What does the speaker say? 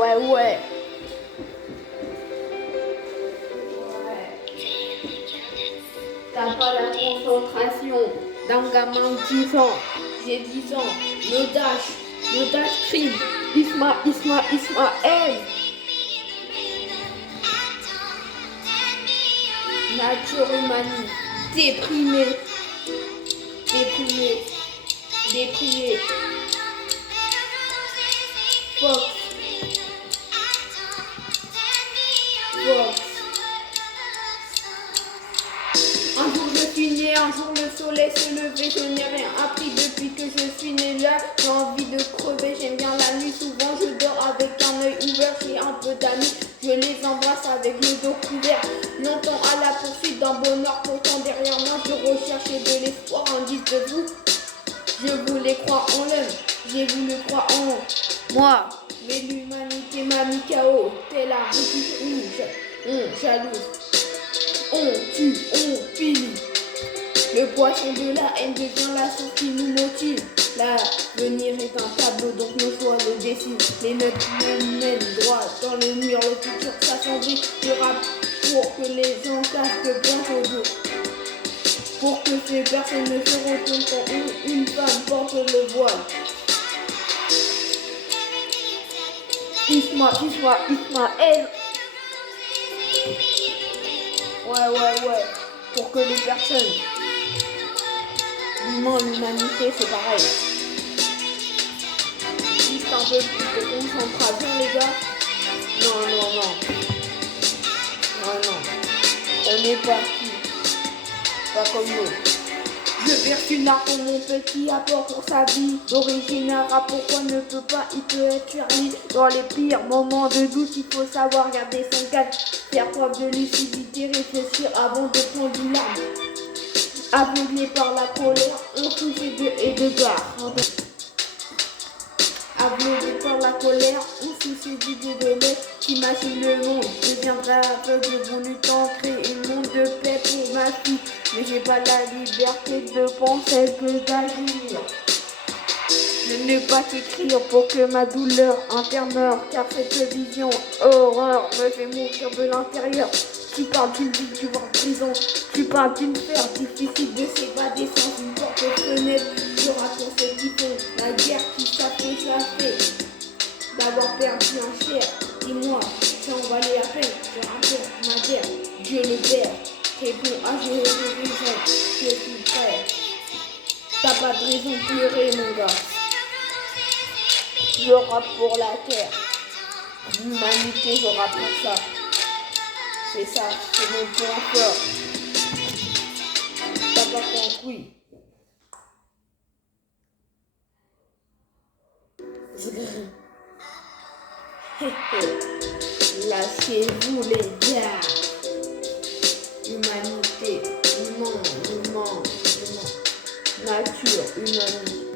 Ouais. T'as pas la concentration d'un gamin de 10 ans. J'ai 10 ans. L'audace crime. Ismaël. Nature humaniste. Déprimé. Fox. Un jour je suis né, un jour le soleil se levait, je n'ai rien appris depuis que je suis né là. J'ai envie de crever, j'aime bien la nuit, souvent je dors avec un œil ouvert, j'ai un peu d'amis, je les embrasse avec le dos couvert. Longtemps à la poursuite d'un bonheur, pourtant derrière moi je recherchais de l'espoir, un disque de vous. Je voulais croire en l'homme, j'ai voulu croire en moi. Mais l'humanité m'a mis KO, t'es la république rouge, on jalouse, on tue, on finit. Le poisson de la haine devient la source qui nous motive. L'avenir est un tableau, donc nos choix le dessinent. Les notes mènent droit dans le mur, le futur s'assombrit. Je rappe pour que les gens cassent de bien au dos. Pour que ces personnes ne se retournent quand une femme porte le voile. Ismaël. Ouais. Pour que les personnes. L'humanité, c'est pareil. Juste un peu plus de concentration, les gars. Non. On est parti. Pas comme nous. Je verse une art pour mon petit apport pour sa vie. D'origine arabe, pourquoi ne peut pas, il peut être Charlie. Dans les pires moments de doute, il faut savoir garder son calme. Faire preuve de lucidité, réfléchir avant de prendre une larme. Aveuglé par la colère, on soucie de et de gare. Aveuglé par la colère, on soucie d'idées de l'air. T'imagines le monde, deviendra aveugle. J'ai voulu tant créer un monde de paix pour ma fille. Mais j'ai pas la liberté de penser que d'agir. Je ne vais pas t'écrire pour que ma douleur interne meure, car cette vision horreur me fait mourir de l'intérieur. Tu parles d'une vie, tu vas en prison. Tu parles d'une peur difficile de s'évader sans une porte-fenêtre. Je raconte ceux qui font la guerre, qui fait d'avoir perdu un cher. Dis-moi, ça en valait la peine. Je raconte ma guerre, Dieu le Père. Réponds à Jésus, je suis prêt. T'as pas de raison de pleurer, mon gars. Je rappe pour la terre. L'humanité, je rappe pour ça. C'est ça, c'est mon point fort. T'as pas compris. Lâchez-vous, les gars. Humanité, humain. Nature, humanité.